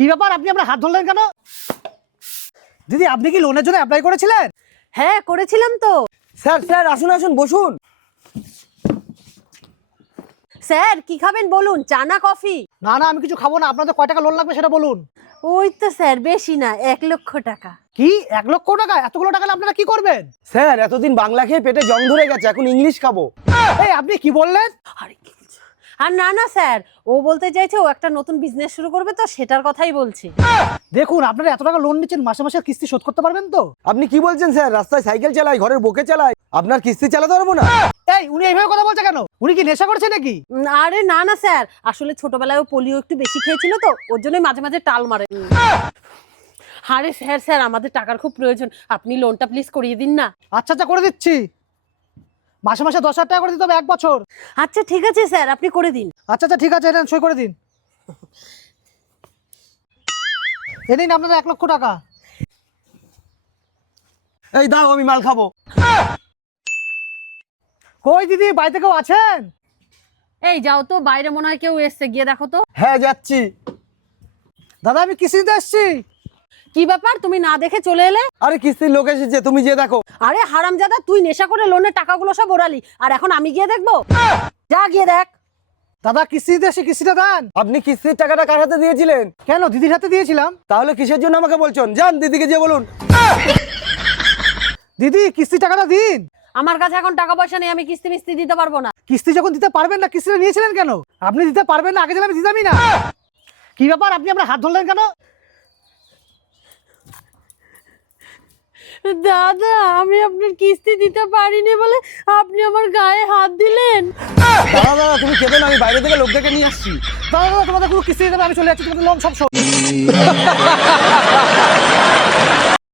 কি ব্যাপার, আপনি আমরা হাত ধরলেন কেন? দিদি, আপনি কি লোনের জন্য অ্যাপ্লাই করেছিলেন? হ্যাঁ করেছিলাম তো। স্যার স্যার আসুন আসুন বসুন। স্যার কি খাবেন বলুন, চা না কফি? না না, আমি কিছু খাবো না। আপনাদের কয় টাকা লোন লাগবে সেটা বলুন। ওই তো স্যার, বেশি না, 1,00,000 টাকা। কি 1,00,000 টাকা? এতগুলো টাকা আপনারা কি করবেন? স্যার এতদিন বাংলা খেয়ে পেটে জং ধরে গেছে, এখন ইংলিশ খাবো। এই আপনি কি বললেন? আরে কি বলছো? আর না না স্যার, ও বলতে চাইছে ও একটা নতুন বিজনেস শুরু করবে, তো সেটার কথাই বলছি। দেখুন, আপনারা এত টাকা লোন নিচ্ছেন, মাসে মাসে কিস্তি শোধ করতে পারবেন তো? আপনি কি বলছেন স্যার? রাস্তায় সাইকেল চালাই, ঘরের বকে চালাই, আপনার কিস্তি চালাতে পারবো না? এই উনি এইভাবে কথা বলছে কেন? উনি কি নেশা করছে নাকি? আরে না না স্যার, আসলে ছোটবেলায় ও পোলিও একটু বেশি খেয়েছিল তো, ওর জন্য মাঝে মাঝে টাল মারে। আরে স্যার স্যার, আমাদের টাকার খুব প্রয়োজন, আপনি লোনটা প্লিজ করিয়ে দিন না। আচ্ছা আচ্ছা, করে দিচ্ছি। মাসে মাসে 10,000 টাকা করে দিতে হবে 1 বছর। আচ্ছা ঠিক আছে স্যার, আপনি করে দিন। আচ্ছা আচ্ছা ঠিক আছে, নেন সই করে দিন। এ নিন আপনাদের 1,00,000 টাকা। এই দাও, আমি মাল খাবো। কই দিদি, বাড়িতে কেউ আছেন? এই যাও তো, বাইরে মনে হয় কেউ এসছে, গিয়ে দেখো তো। হ্যাঁ যাচ্ছি। দাদা, আমি কিস্তি দিতে এসেছি। কি ব্যাপার, তুমি না দেখে চলে এলে? আরে কিস্তির লোক এসেছে, তুমি যে দেখো। আরে হারামজাদা, তুই নেশা করে লোনের টাকাগুলো সব ওড়ালি, আর এখন আমি গিয়ে দেখবো? যা গিয়ে দেখ। দাদা, কিস্তি দিতে এসেছি, কিস্তিটা দেন। আপনি কিস্তির টাকাটা কার হাতে দিয়েছিলেন? কেন, দিদির হাতে দিয়েছিলাম। তাহলে কিসের জন্য আমাকে বলছেন? যান দিদিকে যে বলুন। দিদি, কিস্তির টাকাটা দিন। আমার কাছে এখন টাকা পয়সা নেই, আমি কিস্তি মিস্তি দিতে পারবো না। কিস্তি যখন দিতে পারবেন না, কিস্তিটা নিয়েছিলেন কেন? আপনি দিতে পারবেন না, আগে যেন আমি দিতামই না। কি ব্যাপার, আপনি আমরা হাত ধরলেন কেন? দাদা, আমি আপনার কিস্তি দিতে পারিনি বলে আপনি আমার গায়ে হাত দিলেন। দাদা দাদা তুমি কেঁদো না, আমি বাইরে থেকে লোক ডেকে নিয়ে আসছি। দাদা দাদা, তোমাদের কোনো কিস্তি দিতে হবে, আমি চলে যাচ্ছি, তোমাদের লোন সব শোধ।